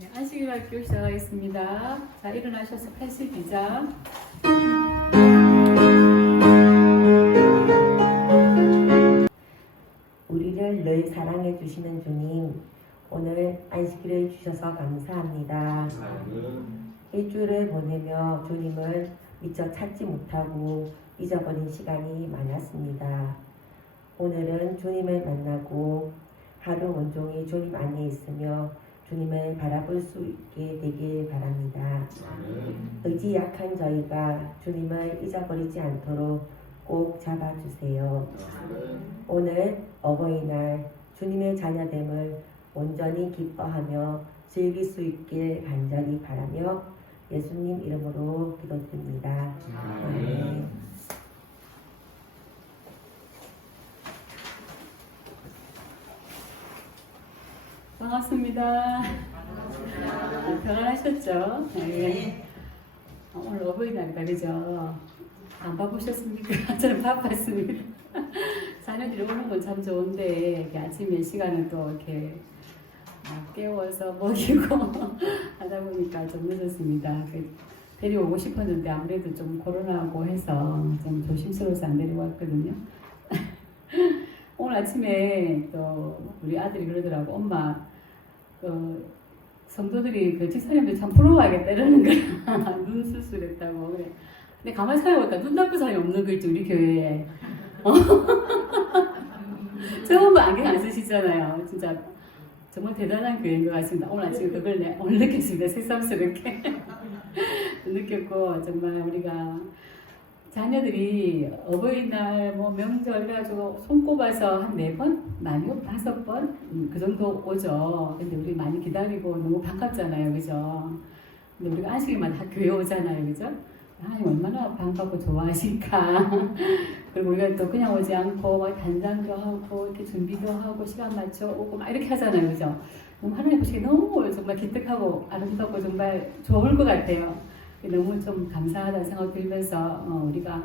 네, 안식일학교 시작하겠습니다. 자, 일어나셔서 82장. 우리를 늘 사랑해 주시는 주님, 오늘 안식일을 주셔서 감사합니다. 일주일을 보내며 주님을 미처 찾지 못하고 잊어버린 시간이 많았습니다. 오늘은 주님을 만나고 하루 온종일 주님 안에 있으며 주님을 바라볼 수 있게 되길 바랍니다. 의지 약한 저희가 주님을 잊어버리지 않도록 꼭 잡아주세요. 오늘 어버이날 주님의 자녀됨을 온전히 기뻐하며 즐길 수 있길 간절히 바라며 예수님 이름으로 기도드립니다. 아멘. 반갑습니다. 평안하셨죠? 네. 오늘 어버이날이다, 그죠? 안 바쁘셨습니까? 저는 바빴습니다. 자녀들이 오는 건 참 좋은데 이렇게 아침에 시간을 또 이렇게 깨워서 먹이고 하다 보니까 좀 늦었습니다. 데려오고 싶었는데 아무래도 좀 코로나고 해서 좀 조심스러워서 안 데려왔거든요. 오늘 아침에 또 우리 아들이 그러더라고. 엄마, 성도들이 집사님들 참 부러워하겠다 이러는 거야. 눈 수술했다고. 그래. 근데 가만히 생각해보니까 눈 나쁜 사람이 없는 거지, 우리 교회에. 처음 안경 안 쓰시잖아요. 진짜 정말 대단한 교회인 것 같습니다. 오늘 아침에 그걸 오늘 느꼈습니다. 새삼스럽게 느꼈고, 정말 우리가 자녀들이 어버이날 명절 해가지고 손꼽아서 한 4번? 많이요? 5번? 그 정도 오죠. 근데 우리 많이 기다리고 너무 반갑잖아요. 그죠? 근데 우리가 안식일마다 교회 오잖아요. 그죠? 하나님 얼마나 반갑고 좋아하실까. 그리고 우리가 또 그냥 오지 않고 막 단장도 하고 이렇게 준비도 하고 시간 맞춰 오고 막 이렇게 하잖아요. 그죠? 하나님 보시기에 너무 정말 기특하고 아름답고 정말 좋을 것 같아요. 너무 좀 감사하다는 생각 들면서 우리가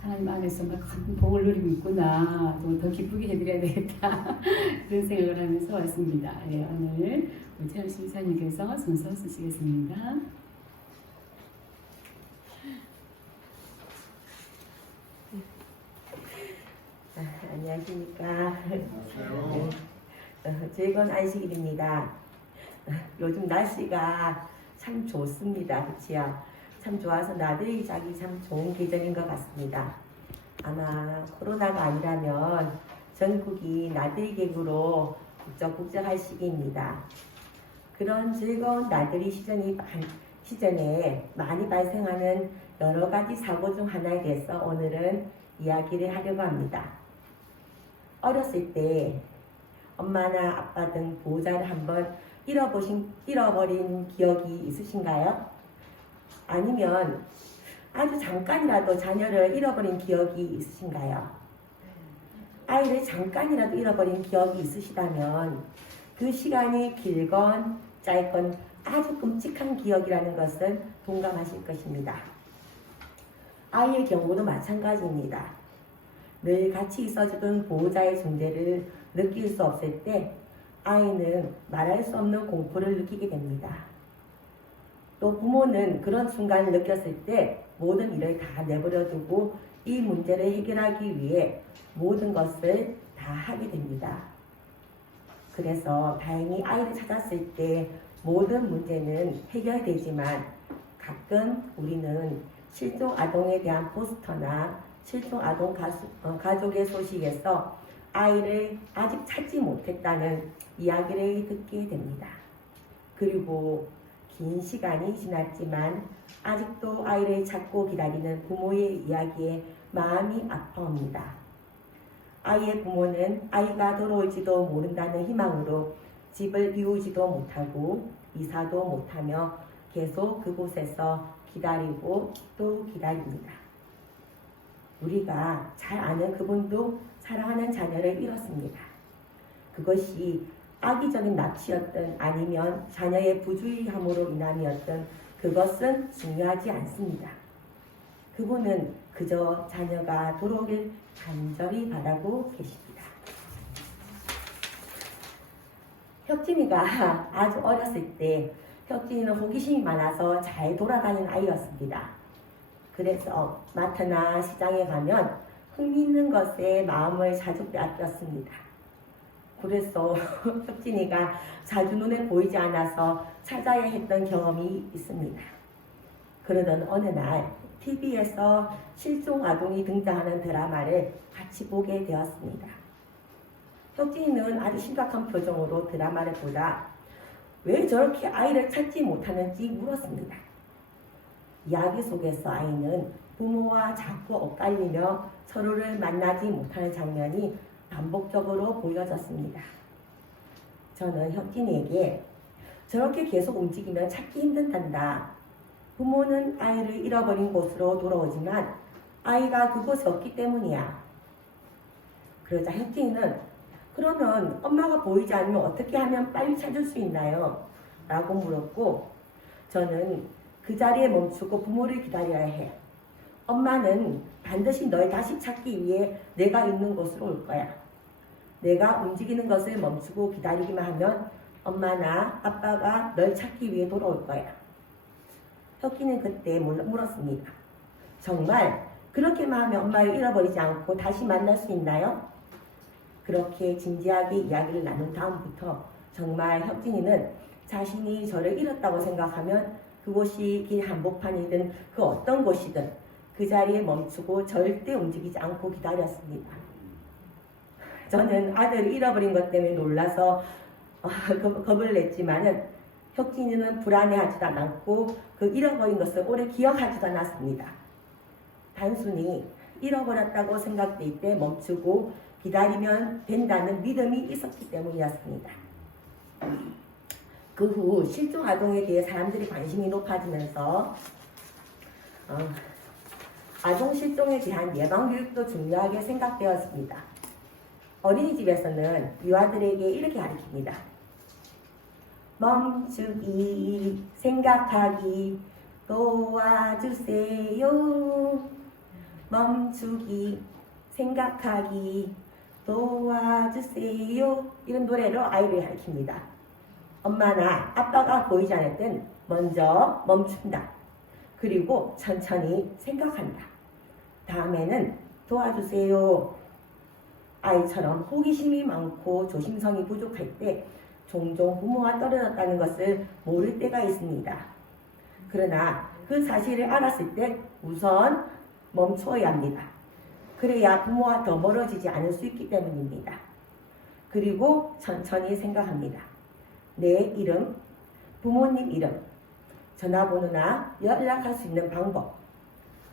하나님 안에서 막 큰 복을 누리고 있구나. 더 기쁘게 해드려야 되겠다. 그런 생각을 하면서 왔습니다. 예, 오늘 우태현 신사님께서 순서 쓰시겠습니다. 안녕하십니까. 즐거운 안식일입니다. 요즘 날씨가 참 좋습니다. 그치요? 참 좋아서 나들이 자기 참 좋은 계절인 것 같습니다. 아마 코로나가 아니라면 전국이 나들이 계획으로 국적국적할 시기입니다. 그런 즐거운 나들이 시즌에 많이 발생하는 여러 가지 사고 중 하나에 대해서 오늘은 이야기를 하려고 합니다. 어렸을 때 엄마나 아빠 등 보호자를 한번 잃어버린 기억이 있으신가요? 아니면 아주 잠깐이라도 자녀를 잃어버린 기억이 있으신가요? 아이를 잠깐이라도 잃어버린 기억이 있으시다면 그 시간이 길건 짧건 아주 끔찍한 기억이라는 것은 동감하실 것입니다. 아이의 경우도 마찬가지입니다. 늘 같이 있어주던 보호자의 존재를 느낄 수 없을 때 아이는 말할 수 없는 공포를 느끼게 됩니다. 또 부모는 그런 순간을 느꼈을 때 모든 일을 다 내버려두고 이 문제를 해결하기 위해 모든 것을 다 하게 됩니다. 그래서 다행히 아이를 찾았을 때 모든 문제는 해결되지만 가끔 우리는 실종 아동에 대한 포스터나 실종 아동 가족의 소식에서 아이를 아직 찾지 못했다는 이야기를 듣게 됩니다. 그리고 긴 시간이 지났지만 아직도 아이를 찾고 기다리는 부모의 이야기에 마음이 아파옵니다. 아이의 부모는 아이가 돌아올지도 모른다는 희망으로 집을 비우지도 못하고 이사도 못하며 계속 그곳에서 기다리고 또 기다립니다. 우리가 잘 아는 그분도 사랑하는 자녀를 잃었습니다. 그것이 악의적인 납치였든 아니면 자녀의 부주의함으로 인함이었든 그것은 중요하지 않습니다. 그분은 그저 자녀가 돌아오길 간절히 바라고 계십니다. 혁진이가 아주 어렸을 때 혁진이는 호기심이 많아서 잘 돌아다니는 아이였습니다. 그래서 마트나 시장에 가면 흥미있는 것에 마음을 자주 빼앗겼습니다. 그래서 혁진이가 자주 눈에 보이지 않아서 찾아야 했던 경험이 있습니다. 그러던 어느 날 TV에서 실종 아동이 등장하는 드라마를 같이 보게 되었습니다. 혁진이는 아주 심각한 표정으로 드라마를 보다 왜 저렇게 아이를 찾지 못하는지 물었습니다. 이야기 속에서 아이는 부모와 자꾸 엇갈리며 서로를 만나지 못하는 장면이 반복적으로 보여졌습니다. 저는 혁진이에게 저렇게 계속 움직이면 찾기 힘든단다. 부모는 아이를 잃어버린 곳으로 돌아오지만 아이가 그곳에 없기 때문이야. 그러자 혁진이는 그러면 엄마가 보이지 않으면 어떻게 하면 빨리 찾을 수 있나요? 라고 물었고 저는 그 자리에 멈추고 부모를 기다려야 해. 엄마는 반드시 널 다시 찾기 위해 내가 있는 곳으로 올 거야. 내가 움직이는 것을 멈추고 기다리기만 하면 엄마나 아빠가 널 찾기 위해 돌아올 거야. 혁기는 그때 물었습니다. 정말 그렇게만 하면 엄마를 잃어버리지 않고 다시 만날 수 있나요? 그렇게 진지하게 이야기를 나눈 다음부터 정말 혁진이는 자신이 저를 잃었다고 생각하면 그곳이 길 한복판이든 그 어떤 곳이든 그 자리에 멈추고 절대 움직이지 않고 기다렸습니다. 저는 아들을 잃어버린 것 때문에 놀라서 겁을 냈지만은 혁진이는 불안해하지도 않았고 그 잃어버린 것을 오래 기억하지도 않았습니다. 단순히 잃어버렸다고 생각될 때 멈추고 기다리면 된다는 믿음이 있었기 때문이었습니다. 그 후 실종 아동에 대해 사람들이 관심이 높아지면서 아동 실종에 대한 예방 교육도 중요하게 생각되었습니다. 어린이집에서는 유아들에게 이렇게 가르칩니다. 멈추기, 생각하기, 도와주세요. 멈추기, 생각하기, 도와주세요. 이런 노래로 아이를 가르칩니다. 엄마나 아빠가 보이지 않을 땐 먼저 멈춘다. 그리고 천천히 생각한다. 다음에는 도와주세요. 아이처럼 호기심이 많고 조심성이 부족할 때 종종 부모와 떨어졌다는 것을 모를 때가 있습니다. 그러나 그 사실을 알았을 때 우선 멈춰야 합니다. 그래야 부모와 더 멀어지지 않을 수 있기 때문입니다. 그리고 천천히 생각합니다. 내 이름, 부모님 이름, 전화번호나 연락할 수 있는 방법,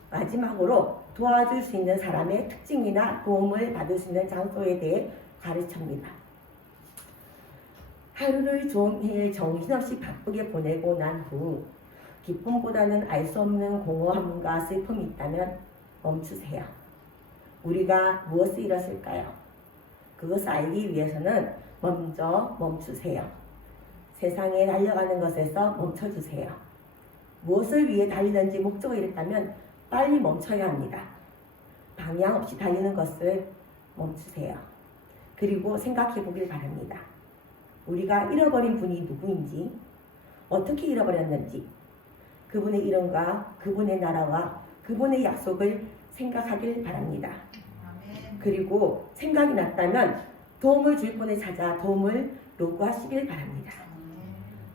마지막으로 도와줄 수 있는 사람의 특징이나 도움을 받을 수 있는 장소에 대해 가르칩니다. 하루를 종일 정신없이 바쁘게 보내고 난 후 기쁨보다는 알 수 없는 공허함과 슬픔이 있다면 멈추세요. 우리가 무엇을 잃었을까요? 그것을 알기 위해서는 먼저 멈추세요. 세상에 달려가는 것에서 멈춰주세요. 무엇을 위해 달리는지 목적을 잃었다면 빨리 멈춰야 합니다. 방향 없이 달리는 것을 멈추세요. 그리고 생각해 보길 바랍니다. 우리가 잃어버린 분이 누구인지, 어떻게 잃어버렸는지, 그분의 이름과 그분의 나라와 그분의 약속을 생각하길 바랍니다. 그리고 생각이 났다면 도움을 줄 분을 찾아 도움을 요구하시길 바랍니다.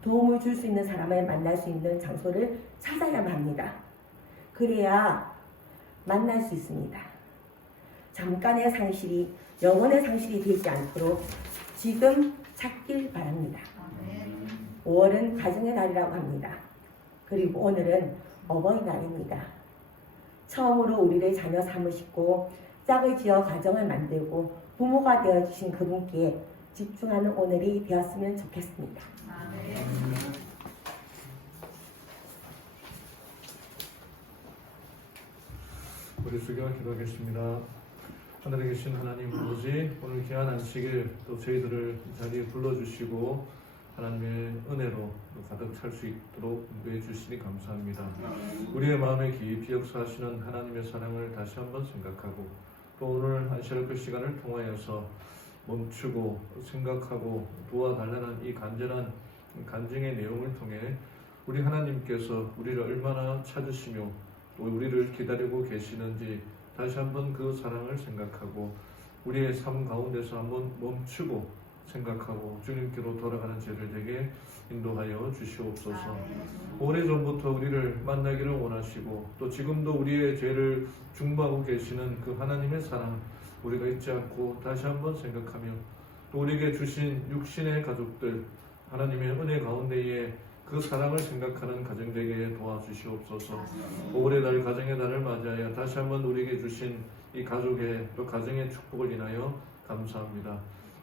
도움을 줄 수 있는 사람을 만날 수 있는 장소를 찾아야만 합니다. 그래야 만날 수 있습니다. 잠깐의 상실이 영원의 상실이 되지 않도록 지금 찾길 바랍니다. 5월은 가정의 달이라고 합니다. 그리고 오늘은 어버이날입니다. 처음으로 우리를 자녀 삼으시고 짝을 지어 가정을 만들고 부모가 되어주신 그분께 집중하는 오늘이 되었으면 좋겠습니다. 우리 주기와 기도하겠습니다. 하늘에 계신 하나님 아버지, 오늘 귀한 안식일 또 저희들을 이 자리에 불러주시고 하나님의 은혜로 가득 찰 수 있도록 인도해 주시니 감사합니다. 우리의 마음에 깊이 역사하시는 하나님의 사랑을 다시 한번 생각하고 또 오늘 안식일 그 시간을 통하여서 멈추고 생각하고 도와달라는 이 간절한 간증의 내용을 통해 우리 하나님께서 우리를 얼마나 찾으시며 또 우리를 기다리고 계시는지 다시 한번 그 사랑을 생각하고 우리의 삶 가운데서 한번 멈추고 생각하고 주님께로 돌아가는 죄를 되게 인도하여 주시옵소서. 오래전부터 우리를 만나기를 원하시고 또 지금도 우리의 죄를 중보하고 계시는 그 하나님의 사랑 우리가 잊지 않고 다시 한번 생각하며 또 우리에게 주신 육신의 가족들 하나님의 은혜 가운데에 그 사랑을 생각하는 가정 되게 도와주시옵소서. 올해달 가정의 날을 맞이하여 다시 한번 우리에게 주신 이 가족의 또 가정의 축복을 인하여 감사합니다.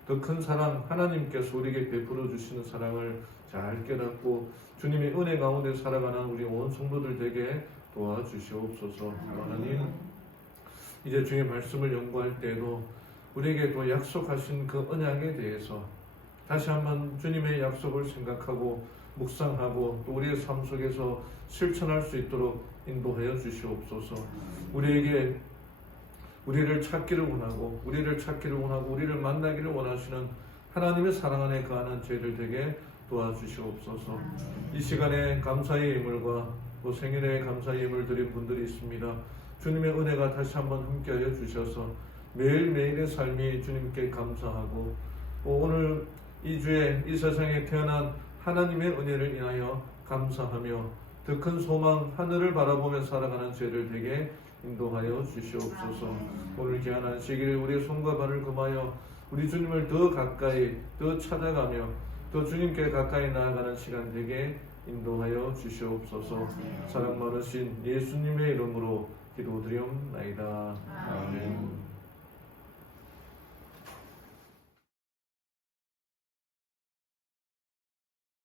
더 큰 사랑 하나님께서 우리에게 베풀어 주시는 사랑을 잘 깨닫고 주님의 은혜 가운데 살아가는 우리 온 성도들 되게 도와주시옵소서. 하나님 이제 주의 말씀을 연구할 때에도 우리에게 또 약속하신 그 언약에 대해서 다시 한번 주님의 약속을 생각하고 묵상하고 또 우리의 삶 속에서 실천할 수 있도록 인도하여 주시옵소서. 우리를 찾기를 원하고 우리를 만나기를 원하시는 하나님의 사랑 안에 거하는 죄를 되게 도와주시옵소서. 이 시간에 감사의 예물과 또 생일에 감사의 예물 드린 분들이 있습니다. 주님의 은혜가 다시 한번 함께하여 주셔서 매일매일의 삶이 주님께 감사하고 오늘 이 주에 이 세상에 태어난 하나님의 은혜를 인하여 감사하며 더 큰 소망 하늘을 바라보며 살아가는 죄를 되게 인도하여 주시옵소서. 오늘 귀한 안식일 우리의 손과 발을 금하여 우리 주님을 더 가까이 더 찾아가며 더 주님께 가까이 나아가는 시간 되게 인도하여 주시옵소서. 사랑 많으신 예수님의 이름으로 기도드리옵나이다. 아멘.